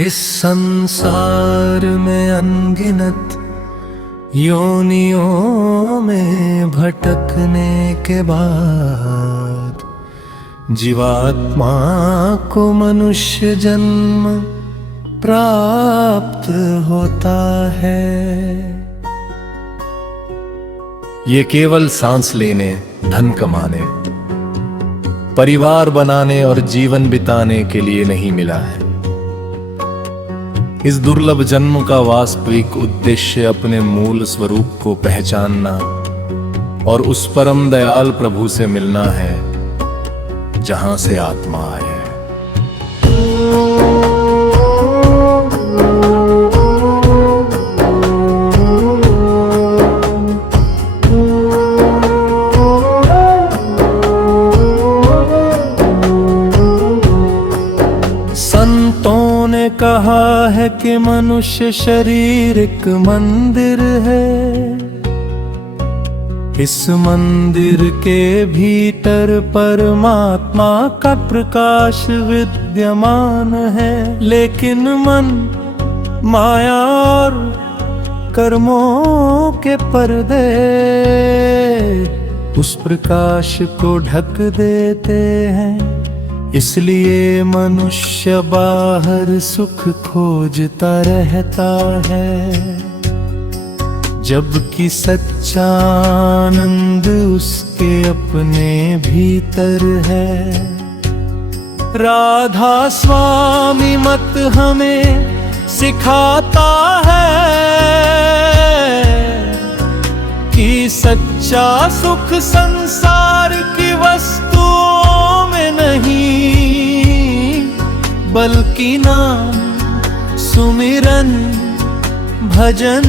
इस संसार में अनगिनत योनियों में भटकने के बाद जीवात्मा को मनुष्य जन्म प्राप्त होता है। ये केवल सांस लेने, धन कमाने, परिवार बनाने और जीवन बिताने के लिए नहीं मिला है। इस दुर्लभ जन्म का वास्तविक उद्देश्य अपने मूल स्वरूप को पहचानना और उस परम दयाल प्रभु से मिलना है जहां से आत्मा आए। संतों ने कहा है कि मनुष्य शरीर एक मंदिर है। इस मंदिर के भीतर परमात्मा का प्रकाश विद्यमान है, लेकिन मन, माया और कर्मों के पर्दे उस प्रकाश को ढक देते हैं। इसलिए मनुष्य बाहर सुख खोजता रहता है, जबकि सच्चा आनंद उसके अपने भीतर है। राधा स्वामी मत हमें सिखाता है कि सच्चा सुख संसार की वस्तुओं में नहीं, बल्कि नाम, सुमिरन, भजन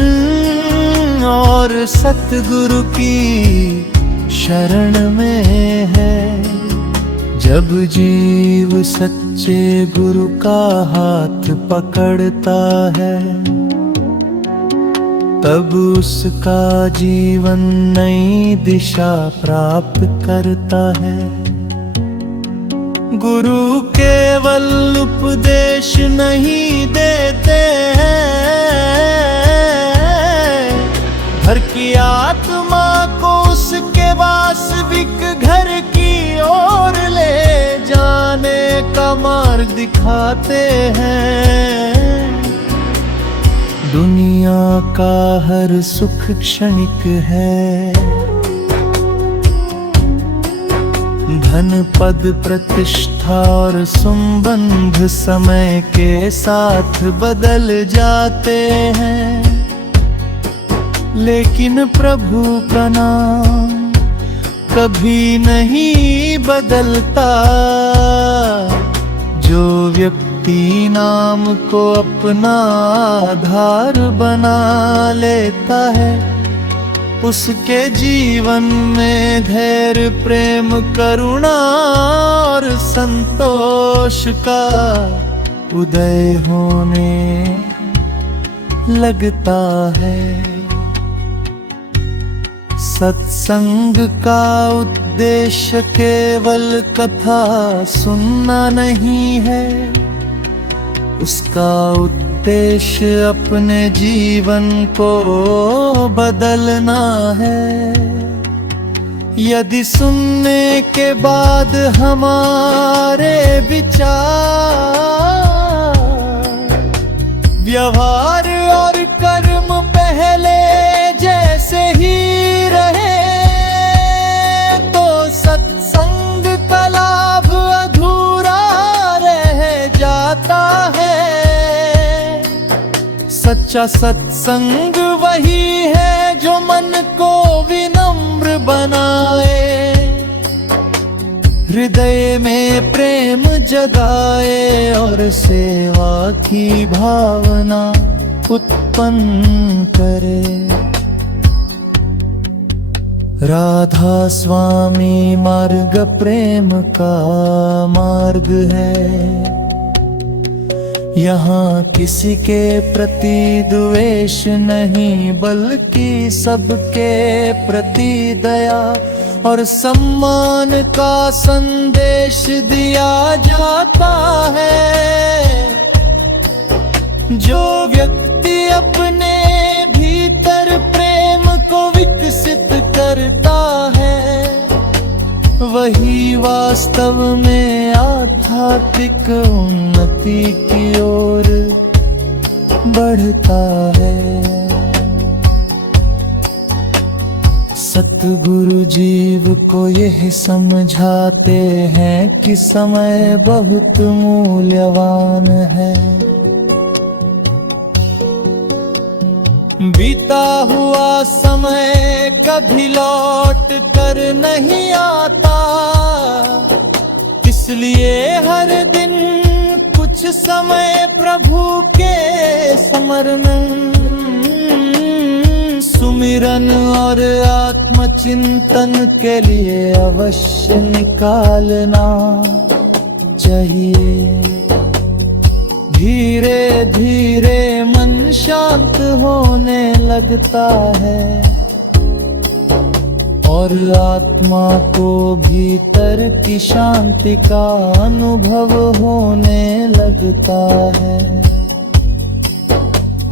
और सतगुरु की शरण में है। जब जीव सच्चे गुरु का हाथ पकड़ता है, तब उसका जीवन नई दिशा प्राप्त करता है। गुरु केवल उपदेश नहीं देते हैं, हर की आत्मा को उसके वास्तविक घर की ओर ले जाने का मार्ग दिखाते हैं। दुनिया का हर सुख क्षणिक है, धन, पद, प्रतिष्ठा और संबंध समय के साथ बदल जाते हैं, लेकिन प्रभु का नाम कभी नहीं बदलता। जो व्यक्ति नाम को अपना आधार बना लेता है, उसके जीवन में धैर्य, प्रेम, करुणा और संतोष का उदय होने लगता है। सत्संग का उद्देश्य केवल कथा सुनना नहीं है, उसका उद्देश्य अपने जीवन को बदलना है। यदि सुनने के बाद हमारे विचार, व्यवहार और कर्म पहले जैसे ही रहे, तो सत्संग का लाभ अधूरा रह जाता है। सच्चा सत्संग वही है जो मन को विनम्र बनाए, हृदय में प्रेम जगाए और सेवा की भावना उत्पन्न करे। राधा स्वामी मार्ग प्रेम का मार्ग है। यहाँ किसी के प्रति द्वेष नहीं, बल्कि सबके प्रति दया और सम्मान का संदेश दिया जाता है। जो व्यक्ति अपने भीतर प्रेम को विकसित करता है, वही वास्तव में आध्यात्मिक उन्नति की ओर बढ़ता है। सतगुरु जीव को यह समझाते हैं कि समय बहुत मूल्यवान है। बीता हुआ समय कभी लौट कर नहीं आता, इसलिए हर दिन कुछ समय प्रभु के स्मरण, सुमिरन और आत्मचिंतन के लिए अवश्य निकालना चाहिए। धीरे धीरे मन शांत होने लगता है और आत्मा को भीतर की शांति का अनुभव होने लगता है।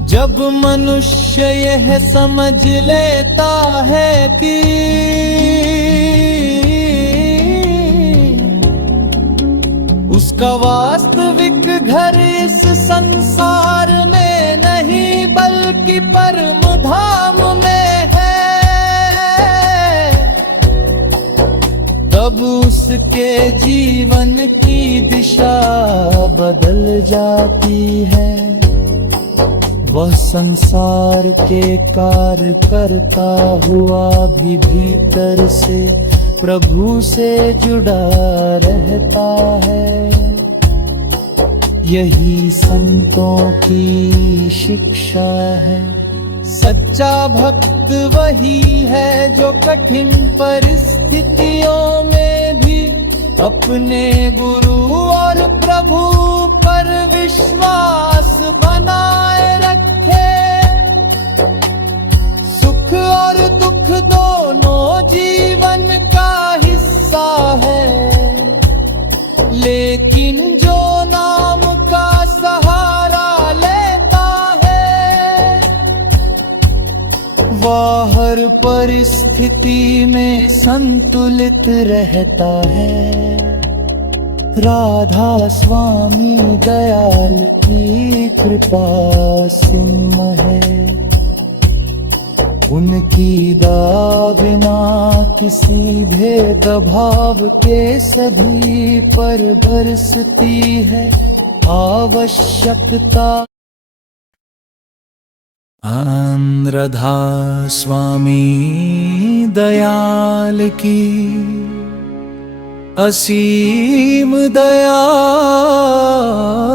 जब मनुष्य यह समझ लेता है कि उसका वास्तविक घर इस संसार में नहीं बल्कि परम धाम में है, तब उसके जीवन की दिशा बदल जाती है। वह संसार के कार्य करता हुआ भी भीतर से प्रभु से जुड़ा रहता है। यही संतों की शिक्षा है। सच्चा भक्त वही है जो कठिन परिस्थितियों में भी अपने गुरु और प्रभु पर विश्वास बनाए रखे। सुख और दुख दोनों जीवन का हिस्सा है, लेकिन जो नाम का सहारा लेता है, वह हर परिस्थिति में संतुलित रहता है। राधा स्वामी दयाल की कृपा सिम है, उनकी दाविना किसी भेदभाव के सभी पर बरसती है आवश्यकता। राधा स्वामी दयाल की असीम दया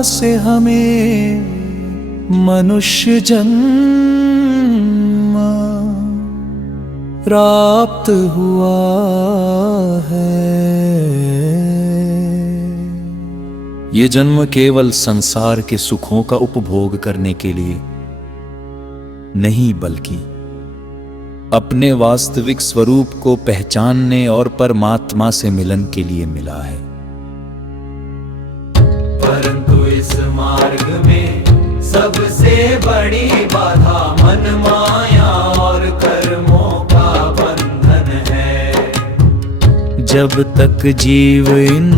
से हमें मनुष्य जन्म प्राप्त हुआ है। ये जन्म केवल संसार के सुखों का उपभोग करने के लिए नहीं, बल्कि अपने वास्तविक स्वरूप को पहचानने और परमात्मा से मिलन के लिए मिला है। परंतु इस मार्ग में सबसे बड़ी बाधा मन माया और कर्मों का बंधन है। जब तक जीव इन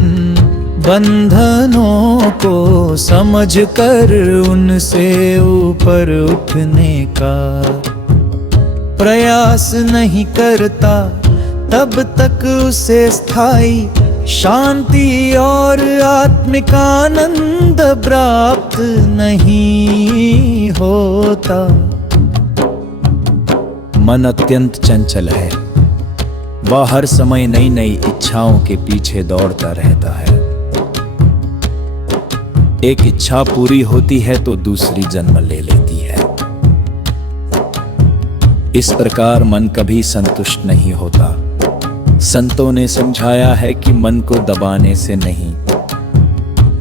बंधनों को समझकर उनसे ऊपर उठने का प्रयास नहीं करता, तब तक उसे स्थायी शांति और आत्मिक आनंद प्राप्त नहीं होता। मन अत्यंत चंचल है, वह हर समय नई नई इच्छाओं के पीछे दौड़ता रहता है। एक इच्छा पूरी होती है तो दूसरी जन्म ले लेती है। इस प्रकार मन कभी संतुष्ट नहीं होता। संतों ने समझाया है कि मन को दबाने से नहीं,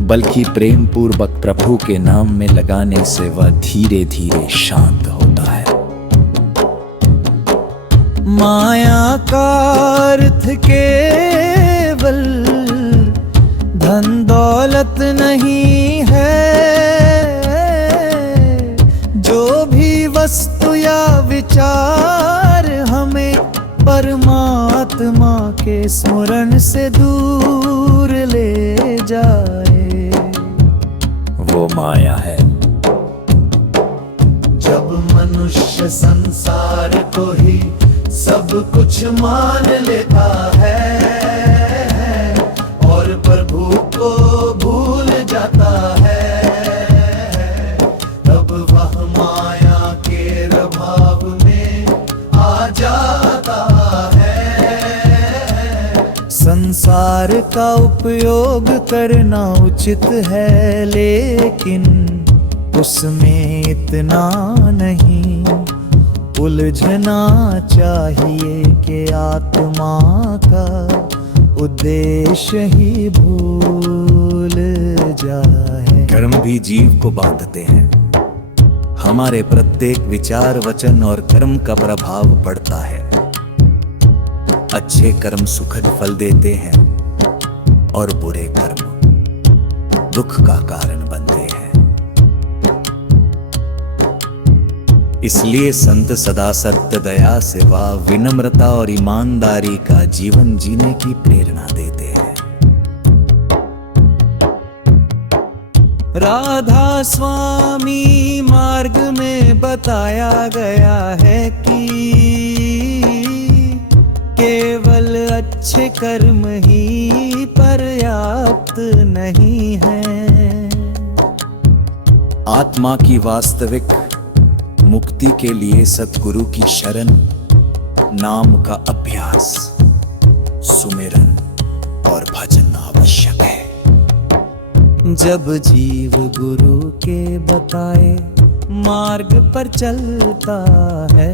बल्कि प्रेम पूर्वक प्रभु के नाम में लगाने से वह धीरे धीरे शांत होता है। माया का अर्थ केवल धन दौलत नहीं है, के स्मरण से दूर ले जाए, वो माया है। जब मनुष्य संसार को ही सब कुछ मान लेता है और प्रभु को भूल जाता है, तब वह माया के प्रभाव में आ जाता है। संसार का उपयोग करना उचित है, लेकिन उसमें इतना नहीं उलझना चाहिए कि आत्मा का उद्देश्य ही भूल जाए। कर्म भी जीव को बांधते हैं। हमारे प्रत्येक विचार, वचन और कर्म का प्रभाव पड़ता है। अच्छे कर्म सुखद फल देते हैं और बुरे कर्म दुख का कारण बनते हैं। इसलिए संत सदा सत्य, दया, सेवा, विनम्रता और ईमानदारी का जीवन जीने की प्रेरणा देते हैं। राधा स्वामी मार्ग में बताया गया है कि केवल अच्छे कर्म ही पर्याप्त नहीं है। आत्मा की वास्तविक मुक्ति के लिए सतगुरु की शरण, नाम का अभ्यास, सुमिरन और भजन आवश्यक है। जब जीव गुरु के बताए मार्ग पर चलता है,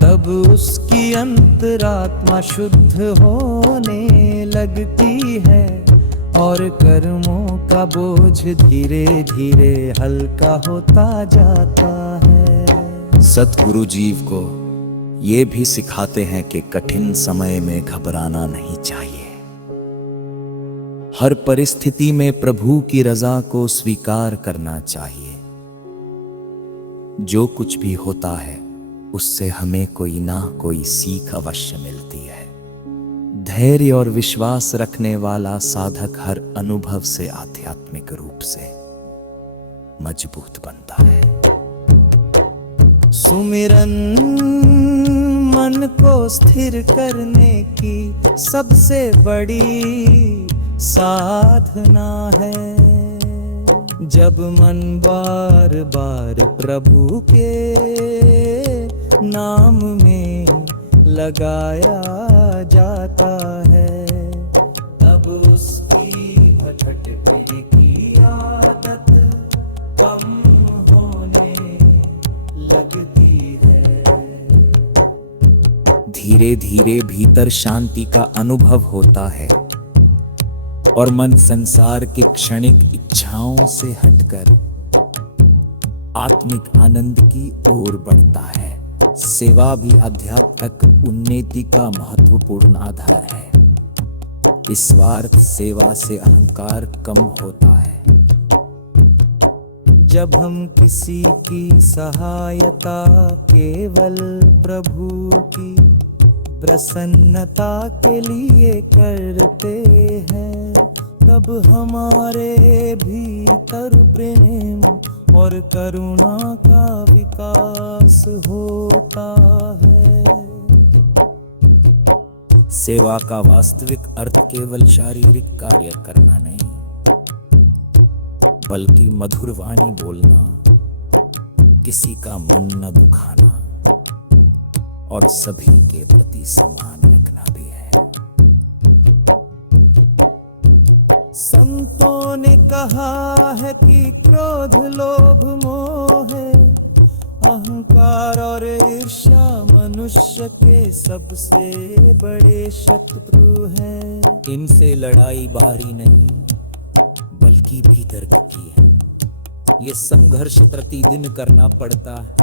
तब उसकी अंतरात्मा शुद्ध होने लगती है और कर्मों का बोझ धीरे धीरे हल्का होता जाता है। सतगुरु जीव को ये भी सिखाते हैं कि कठिन समय में घबराना नहीं चाहिए। हर परिस्थिति में प्रभु की रजा को स्वीकार करना चाहिए। जो कुछ भी होता है उससे हमें कोई ना कोई सीख अवश्य मिलती है। धैर्य और विश्वास रखने वाला साधक हर अनुभव से आध्यात्मिक रूप से मजबूत बनता है। सुमिरन मन को स्थिर करने की सबसे बड़ी साधना है। जब मन बार बार प्रभु के नाम में लगाया जाता है, तब उसकी भटकने की आदत कम होने लगती है। धीरे धीरे भीतर शांति का अनुभव होता है और मन संसार की क्षणिक इच्छाओं से हटकर आत्मिक आनंद की ओर बढ़ता है। सेवा भी आध्यात्मिक उन्नति का महत्वपूर्ण आधार है। निस्वार्थ सेवा से अहंकार कम होता है। जब हम किसी की सहायता केवल प्रभु की प्रसन्नता के लिए करते हैं, तब हमारे भीतर प्रेम और करुणा का विकास होता है। सेवा का वास्तविक अर्थ केवल शारीरिक कार्य करना नहीं, बल्कि मधुर वाणी बोलना, किसी का मन न दुखाना और सभी के प्रति सम्मान रखना भी है। संतों ने कहा है कि क्रोध, लोभ, मोह, अहंकार और ईर्ष्या मनुष्य के सबसे बड़े शत्रु हैं। इनसे लड़ाई बाहरी नहीं बल्कि भीतर की है। ये संघर्ष प्रतिदिन करना पड़ता है।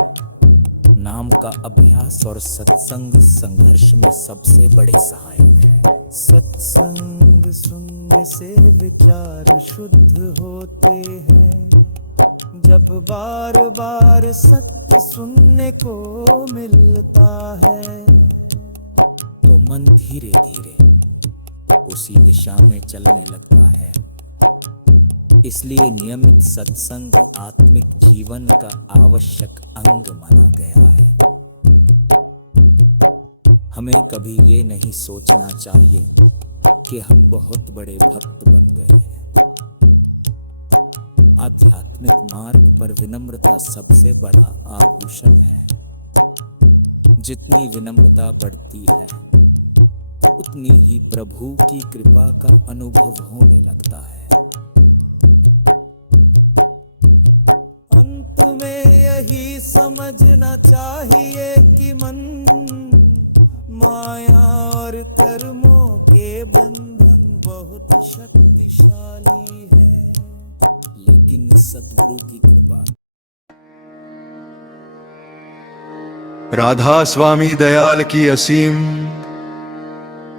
नाम का अभ्यास और सत्संग संघर्ष में सबसे बड़े सहायक है। सत्संग सुनने से विचार शुद्ध होते हैं। जब बार बार सत्य सुनने को मिलता है, तो तो मन धीरे धीरे उसी दिशा में चलने लगता है। इसलिए नियमित सत्संग आत्मिक जीवन का आवश्यक अंग माना गया है। हमें कभी ये नहीं सोचना चाहिए कि हम बहुत बड़े भक्त बन गए हैं। आध्यात्मिक मार्ग पर विनम्रता सबसे बड़ा आभूषण है। जितनी विनम्रता बढ़ती है उतनी ही प्रभु की कृपा का अनुभव होने लगता है। अंत में यही समझना चाहिए कि मन माया और कर्मों के बंधन बहुत शक्तिशाली है, लेकिन सतगुरु की कृपा। राधा स्वामी दयाल की असीम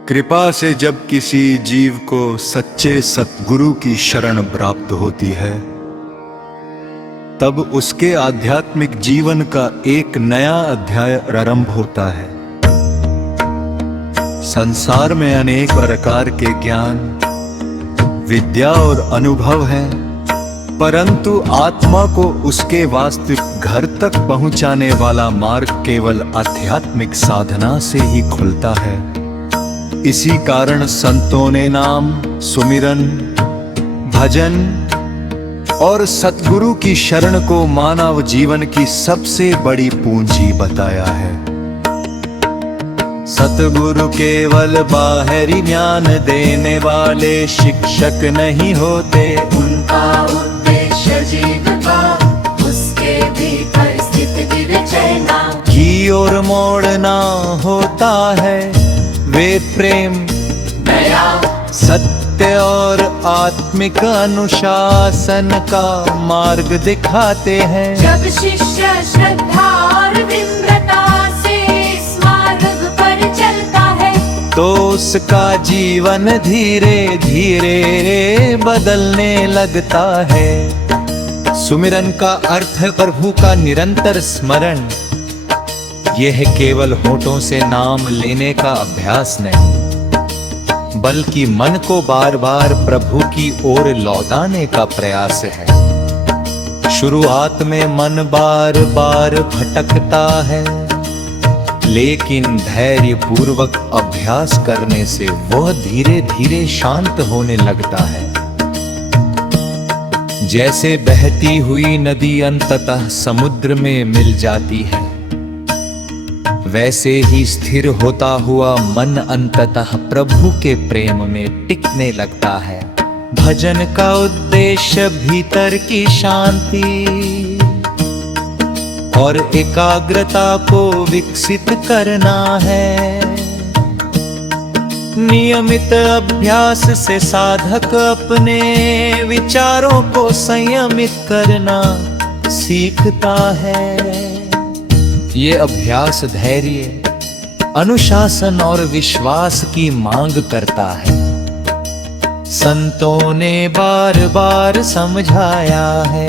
कृपा से जब किसी जीव को सच्चे सतगुरु की शरण प्राप्त होती है, तब उसके आध्यात्मिक जीवन का एक नया अध्याय आरंभ होता है। संसार में अनेक प्रकार के ज्ञान, विद्या और अनुभव हैं, परंतु आत्मा को उसके वास्तविक घर तक पहुंचाने वाला मार्ग केवल आध्यात्मिक साधना से ही खुलता है। इसी कारण संतों ने नाम, सुमिरन, भजन और सतगुरु की शरण को मानव जीवन की सबसे बड़ी पूंजी बताया है। सतगुरु केवल बाहरी ज्ञान देने वाले शिक्षक नहीं होते, उनका उद्देश्य जीविका उसके भीतर स्थित विवेचना की ओर मोड़ना होता है। वे प्रेम, दया, सत्य और आत्मिक अनुशासन का मार्ग दिखाते हैं। जब शिष्य श्रद्धा और विनम्रता से इस मार्ग पर चलता है, तो उसका जीवन धीरे धीरे बदलने लगता है। सुमिरन का अर्थ है प्रभु का निरंतर स्मरण। यह केवल होठों से नाम लेने का अभ्यास नहीं, बल्कि मन को बार बार प्रभु की ओर लौटाने का प्रयास है। शुरुआत में मन बार बार भटकता है, लेकिन धैर्य पूर्वक अभ्यास करने से वह धीरे धीरे शांत होने लगता है। जैसे बहती हुई नदी अंततः समुद्र में मिल जाती है, वैसे ही स्थिर होता हुआ मन अंततः प्रभु के प्रेम में टिकने लगता है। भजन का उद्देश्य भीतर की शांति और एकाग्रता को विकसित करना है। नियमित अभ्यास से साधक अपने विचारों को संयमित करना सीखता है। ये अभ्यास धैर्य, अनुशासन और विश्वास की मांग करता है। संतों ने बार बार समझाया है,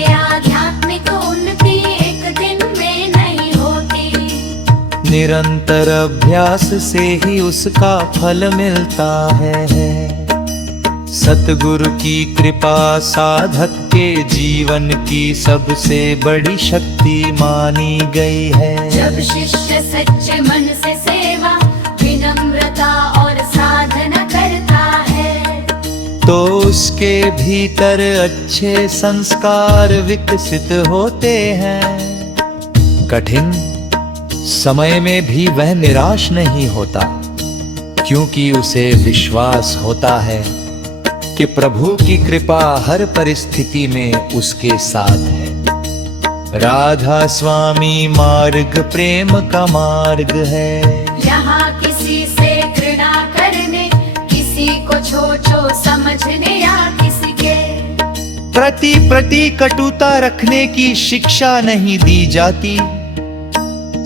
ये आध्यात्मिक उन्नति एक दिन में नहीं होती, निरंतर अभ्यास से ही उसका फल मिलता है। सतगुरु की कृपा साधक के जीवन की सबसे बड़ी शक्ति मानी गई है। जब शिष्य सच्चे मन से सेवा, विनम्रता और साधना करता है, तो उसके भीतर अच्छे संस्कार विकसित होते हैं। कठिन समय में भी वह निराश नहीं होता, क्योंकि उसे विश्वास होता है कि प्रभु की कृपा हर परिस्थिति में उसके साथ है। राधा स्वामी मार्ग प्रेम का मार्ग है। यहाँ किसी से घृणा करने, किसी को छो समझने या किसी के प्रति कटुता रखने की शिक्षा नहीं दी जाती।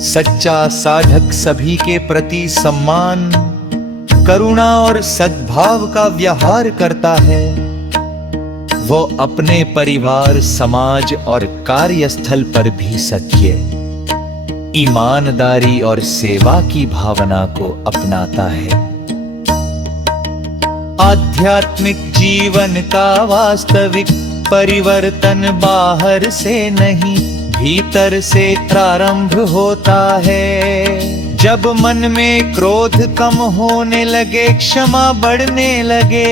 सच्चा साधक सभी के प्रति सम्मान, करुणा और सद्भाव का व्यवहार करता है। वो अपने परिवार, समाज और कार्यस्थल पर भी सच्चे, ईमानदारी और सेवा की भावना को अपनाता है। आध्यात्मिक जीवन का वास्तविक परिवर्तन बाहर से नहीं, भीतर से प्रारंभ होता है। जब मन में क्रोध कम होने लगे, क्षमा बढ़ने लगे,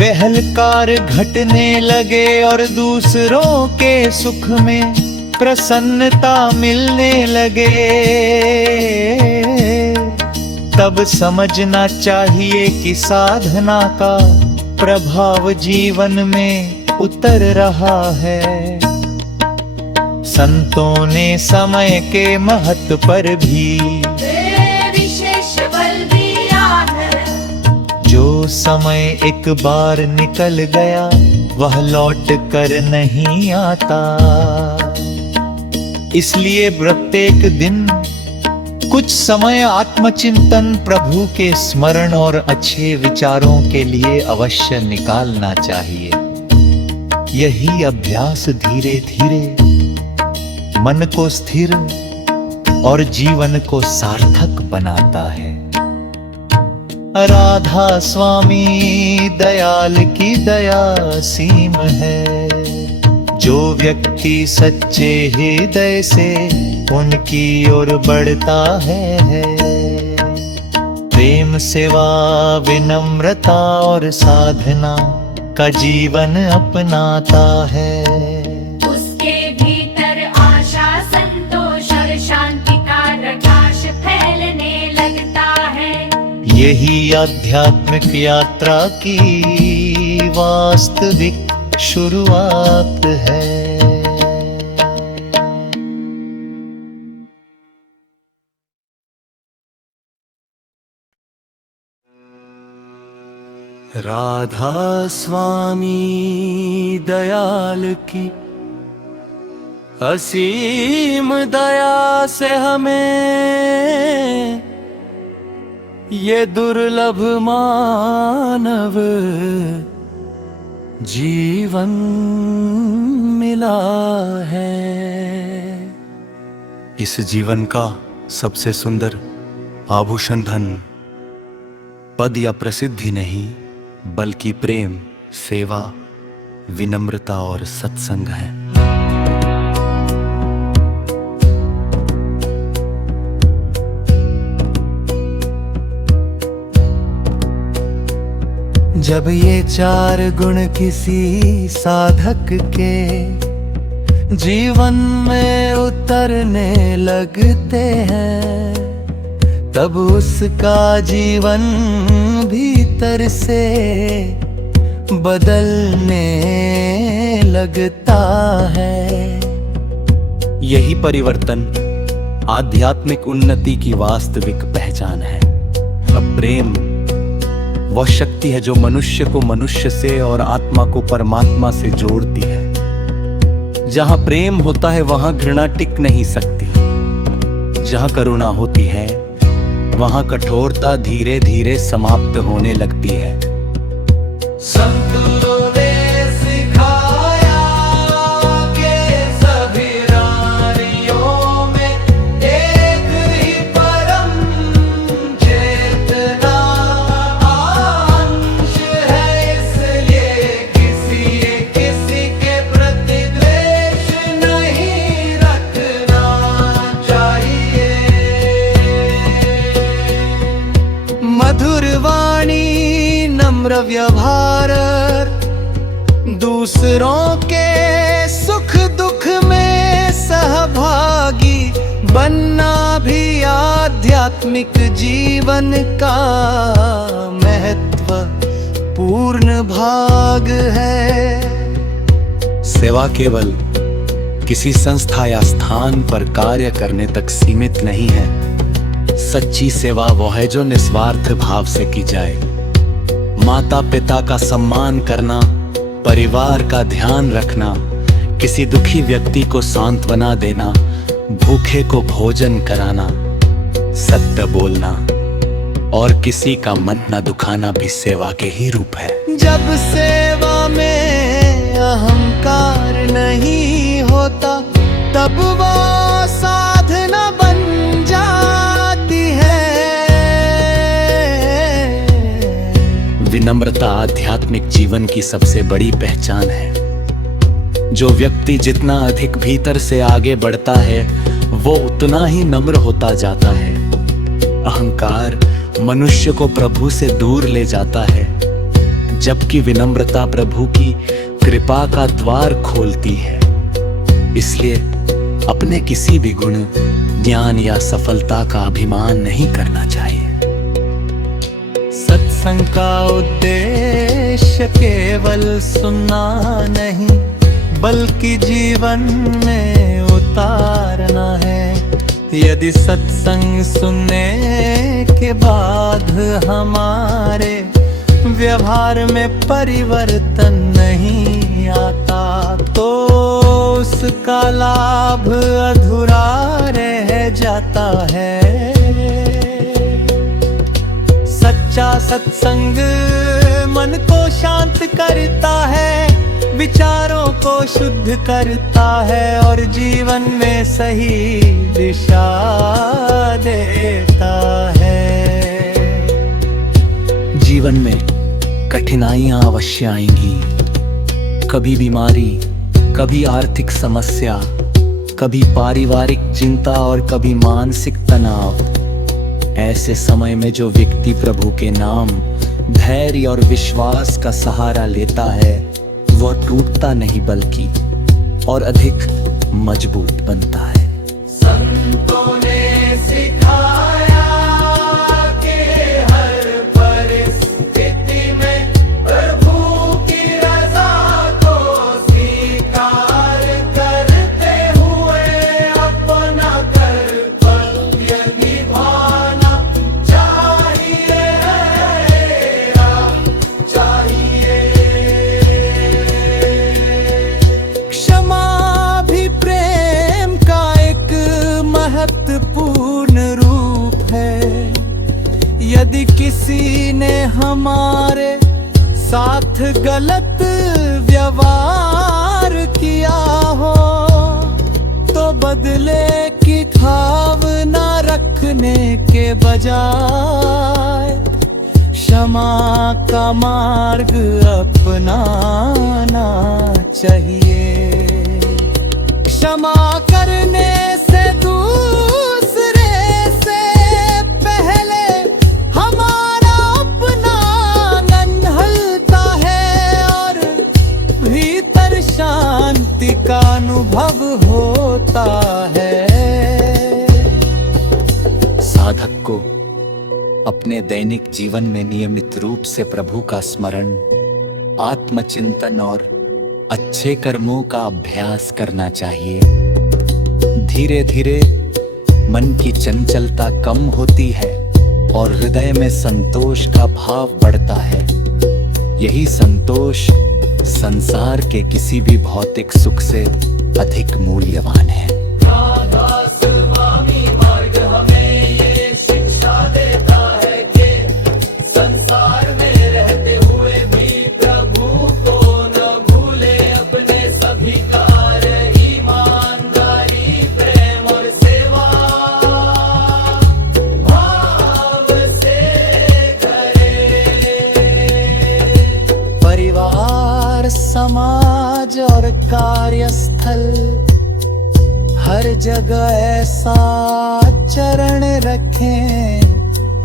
अहंकार घटने लगे और दूसरों के सुख में प्रसन्नता मिलने लगे, तब समझना चाहिए कि साधना का प्रभाव जीवन में उतर रहा है। संतों ने समय के महत्व पर भी विशेष बल दिया है। जो समय एक बार निकल गया वह लौट कर नहीं आता, इसलिए प्रत्येक दिन कुछ समय आत्मचिंतन, प्रभु के स्मरण और अच्छे विचारों के लिए अवश्य निकालना चाहिए। यही अभ्यास धीरे धीरे मन को स्थिर और जीवन को सार्थक बनाता है। राधा स्वामी दयाल की दया सीम है, जो व्यक्ति सच्चे हृदय से उनकी ओर बढ़ता है। प्रेम, सेवा, विनम्रता और साधना का जीवन अपनाता है। उसके भीतर आशा, संतोष और शांति का प्रकाश फैलने लगता है। यही आध्यात्मिक यात्रा की वास्तविक शुरुआत है। राधा स्वामी दयाल की असीम दया से हमें ये दुर्लभ मानव जीवन मिला है। इस जीवन का सबसे सुंदर आभूषण धन, पद या प्रसिद्धि नहीं, बल्कि प्रेम, सेवा, विनम्रता और सत्संग है। जब ये चार गुण किसी साधक के जीवन में उतरने लगते हैं, तब उसका जीवन भीतर से बदलने लगता है। यही परिवर्तन आध्यात्मिक उन्नति की वास्तविक पहचान है। अब प्रेम वह शक्ति है जो मनुष्य को मनुष्य से और आत्मा को परमात्मा से जोड़ती है। जहां प्रेम होता है वहां घृणा टिक नहीं सकती। जहां करुणा होती है वहां कठोरता धीरे धीरे समाप्त होने लगती है। संतों ने सिखाया कि सभी रानियों में एक ही परम चेतना अंश है, इसलिए किसी के प्रति द्वेष नहीं रखना चाहिए। मधुर वाणी, नम्र व्यवहार, दूसरों के सुख दुख में सहभागी बनना भी आध्यात्मिक जीवन का महत्वपूर्ण भाग है। सेवा केवल किसी संस्था या स्थान पर कार्य करने तक सीमित नहीं है। सच्ची सेवा वो है जो निस्वार्थ भाव से की जाए। माता पिता का सम्मान करना, परिवार का ध्यान रखना, किसी दुखी व्यक्ति को सांत्वना देना, भूखे को भोजन कराना, सत्य बोलना और किसी का मन न दुखाना भी सेवा के ही रूप है। जब सेवा में अहंकार नहीं तब वो साधना बन जाती है। विनम्रता आध्यात्मिक जीवन की सबसे बड़ी पहचान है। जो व्यक्ति जितना अधिक भीतर से आगे बढ़ता है वो उतना ही नम्र होता जाता है। अहंकार मनुष्य को प्रभु से दूर ले जाता है, जबकि विनम्रता प्रभु की कृपा का द्वार खोलती है। इसलिए अपने किसी भी गुण, ज्ञान या सफलता का अभिमान नहीं करना चाहिए। सत्संग का उद्देश्य केवल सुनना नहीं, बल्कि जीवन में उतारना है। यदि सत्संग सुनने के बाद हमारे व्यवहार में परिवर्तन नहीं आता तो उसका लाभ अधूरा रह जाता है। सच्चा सत्संग मन को शांत करता है, विचारों को शुद्ध करता है और जीवन में सही दिशा देता है। जीवन में कठिनाइयां अवश्य आएंगी, कभी बीमारी, कभी आर्थिक समस्या, कभी पारिवारिक चिंता और कभी मानसिक तनाव। ऐसे समय में जो व्यक्ति प्रभु के नाम, धैर्य और विश्वास का सहारा लेता है वह टूटता नहीं बल्कि और अधिक मजबूत बनता है। संतों ने सिखाया कि हर परिस्थिति में प्रभु की रज़ा को स्वीकार करते हुए अपना कर्तव्य निभाना चाहिए। क्षमा भी प्रेम का एक महत्वपूर्ण रूप है। यदि किसी ने हमारे साथ गलत व्यवहार किया हो तो बदले की भावना रखने के बजाय क्षमा का मार्ग अपनाना चाहिए। क्षमा करने से दूसरे से पहले हमारा अपना मन हल्का है और भीतर शांति का अनुभव होता है। साधक को अपने दैनिक जीवन में नियमित रूप से प्रभु का स्मरण, आत्मचिंतन और अच्छे कर्मों का अभ्यास करना चाहिए। धीरे धीरे मन की चंचलता कम होती है और हृदय में संतोष का भाव बढ़ता है। यही संतोष संसार के किसी भी भौतिक सुख से अधिक मूल्यवान है। संसार में रहते हुए भी प्रभु को न भूले, अपने सभी कार्य ईमानदारी, प्रेम और सेवा भाव से करे। परिवार, समाज और कार्यस्थल हर जगह ऐसा चरण रखें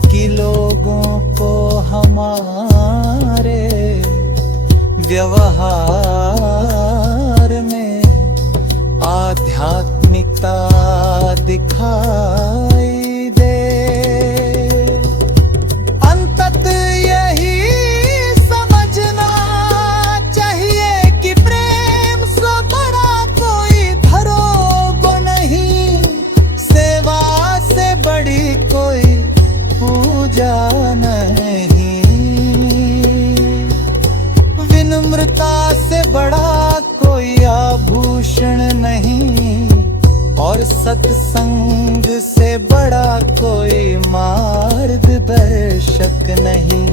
कि लोगों को हमारे व्यवहार में आध्यात्मिकता दिखाई दे। अंततः यही समझना चाहिए कि प्रेम से बड़ा कोई धरोहर नहीं, सेवा से बड़ी कोई पूजा नहीं, विनम्रता से बड़ा कोई आभूषण नहीं और सत्संग से बड़ा कोई मार्गदर्शक नहीं।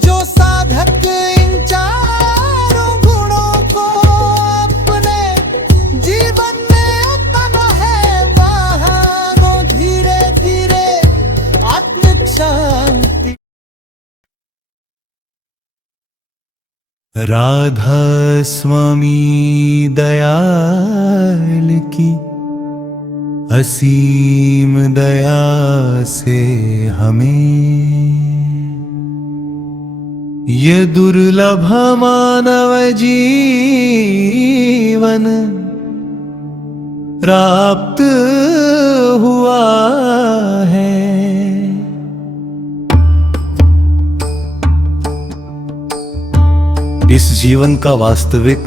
जो साधक इन चारों गुणों को अपने जीवन में उतना राधा स्वामी दयाल की असीम दया से हमें ये दुर्लभ मानव जीवन प्राप्त हुआ है। इस जीवन का वास्तविक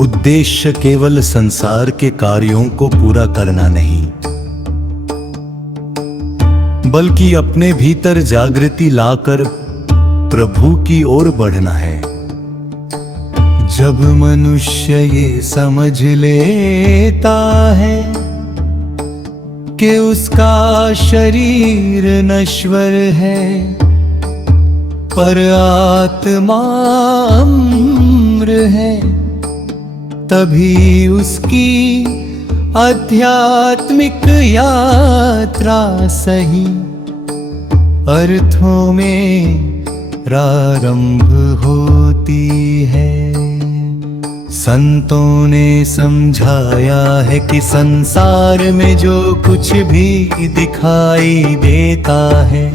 उद्देश्य केवल संसार के कार्यों को पूरा करना नहीं, बल्कि अपने भीतर जागृति लाकर प्रभु की ओर बढ़ना है। जब मनुष्य ये समझ लेता है कि उसका शरीर नश्वर है पर आत्मा अमर है, तभी उसकी आध्यात्मिक यात्रा सही अर्थों में प्रारंभ होती है। संतों ने समझाया है कि संसार में जो कुछ भी दिखाई देता है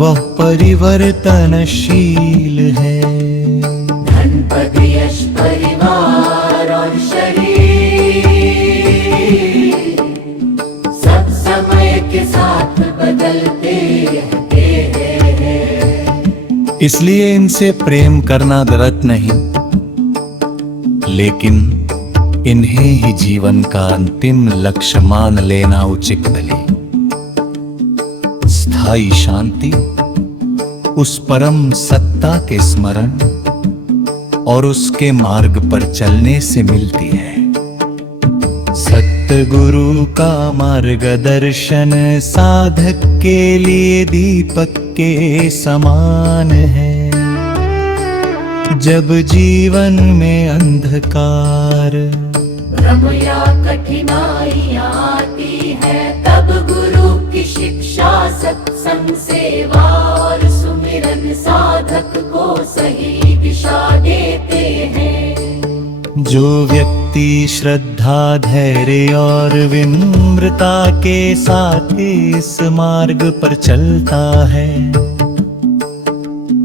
वह परिवर्तनशील है। धन पद यश परिवार और शरीर सब समय के साथ बदलते रहते हैं। इसलिए इनसे प्रेम करना गलत नहीं, लेकिन इन्हें ही जीवन का अंतिम लक्ष्य मान लेना उचित नहीं। स्थायी शांति उस परम सत्ता के स्मरण और उसके मार्ग पर चलने से मिलती है। सतगुरु का मार्गदर्शन साधक के लिए दीपक के समान है। जब जीवन में अंधकार भ्रम या कठिनाइयाँ आती है, तब गुरु की शिक्षा सत्संग सेवा और सुमिरन साधक को सही दिशा देते हैं। जो व्यक्ति श्रद्धा धैर्य और विनम्रता के साथ इस मार्ग पर चलता है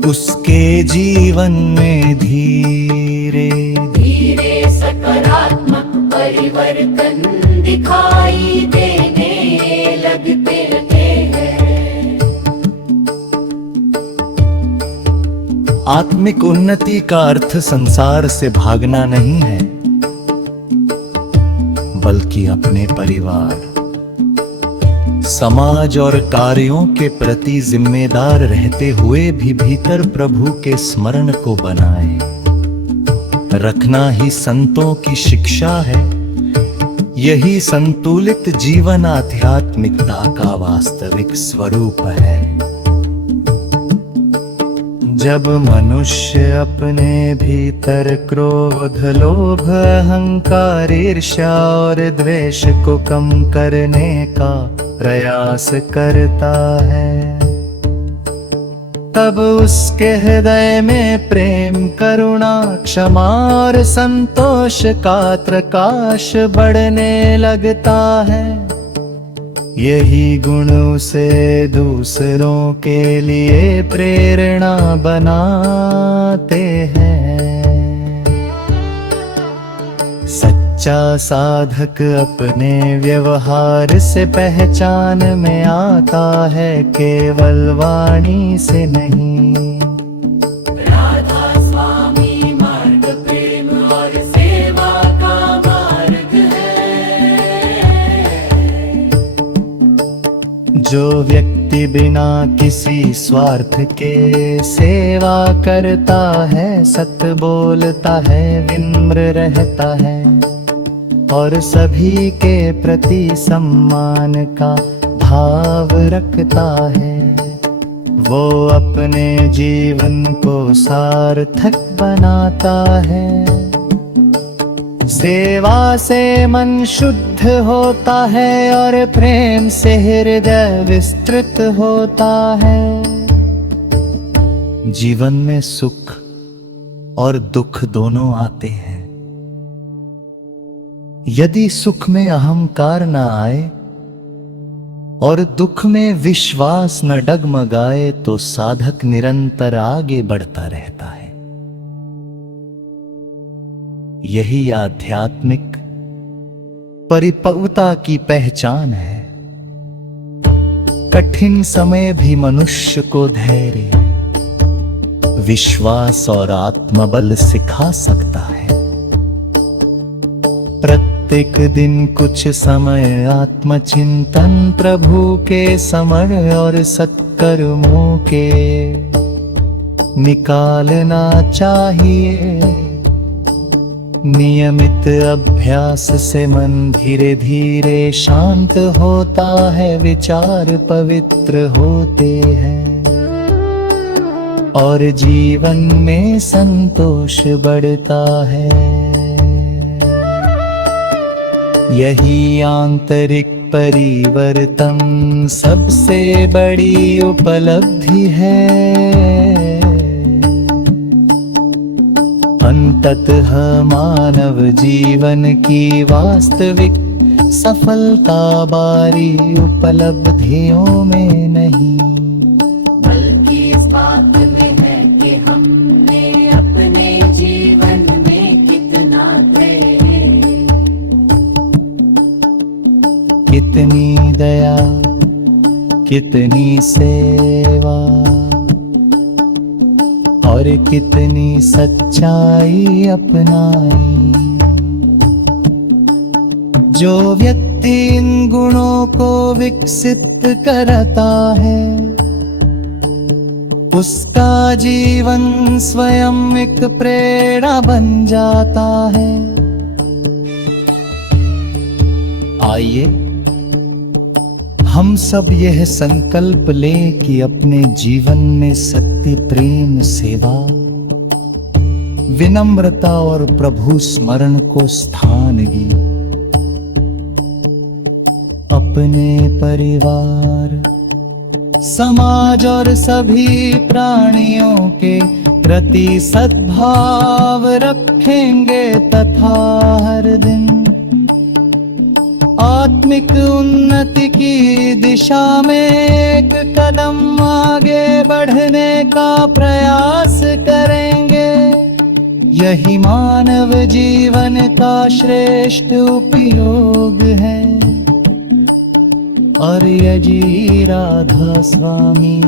उसके जीवन में धीरे धीरे सकारात्मक परिवर्तन दिखाई देने लगते हैं। आत्मिक उन्नति का अर्थ संसार से भागना नहीं है, बल्कि अपने परिवार, समाज और कार्यों के प्रति जिम्मेदार रहते हुए भी भीतर प्रभु के स्मरण को बनाए रखना ही संतों की शिक्षा है। यही संतुलित जीवन आध्यात्मिकता का वास्तविक स्वरूप है। जब मनुष्य अपने भीतर क्रोध, लोभ, अहंकार, ईर्ष्या और द्वेष को कम करने का प्रयास करता है, तब उसके हृदय में प्रेम, करुणा, क्षमा और संतोष का प्रकाश बढ़ने लगता है। यही गुण उसे दूसरों के लिए प्रेरणा बनाते हैं। सच्चा साधक अपने व्यवहार से पहचान में आता है, केवल वाणी से नहीं। राधा स्वामी मार्ग प्रेम और सेवा का मार्ग है। जो व्यक्ति बिना किसी स्वार्थ के सेवा करता है, सत्य बोलता है, विनम्र रहता है और सभी के प्रति सम्मान का भाव रखता है, वो अपने जीवन को सार्थक बनाता है। सेवा से मन शुद्ध होता है और प्रेम से हृदय विस्तृत होता है। जीवन में सुख और दुख दोनों आते हैं। यदि सुख में अहंकार न आए और दुख में विश्वास न डगमगाए तो साधक निरंतर आगे बढ़ता रहता है। यही आध्यात्मिक परिपक्वता की पहचान है। कठिन समय भी मनुष्य को धैर्य, विश्वास और आत्मबल सिखा सकता है। प्रत्येक दिन कुछ समय आत्मचिंतन, प्रभु के समर्पण और सत्कर्मों के निकालना चाहिए। नियमित अभ्यास से मन धीरे धीरे शांत होता है, विचार पवित्र होते हैं और जीवन में संतोष बढ़ता है। यही आंतरिक परिवर्तन सबसे बड़ी उपलब्धि है। अंततः मानव जीवन की वास्तविक सफलता बारी उपलब्धियों में नहीं, बल्कि इस बात में है कि हमने अपने जीवन में कितना धैर्य, कितनी दया, कितनी सेवा और कितनी सच्चाई अपनाई। जो व्यक्ति इन गुणों को विकसित करता है उसका जीवन स्वयं एक प्रेरणा बन जाता है। आइए हम सब यह संकल्प लें कि अपने जीवन में सत्य, प्रेम, सेवा, विनम्रता और प्रभु स्मरण को स्थान दें। अपने परिवार, समाज और सभी प्राणियों के प्रति सद्भाव रखेंगे तथा हर दिन आत्मिक उन्नति की दिशा में एक कदम आगे बढ़ने का प्रयास करेंगे। यही मानव जीवन का श्रेष्ठ उपयोग है। और यजी राधा स्वामी।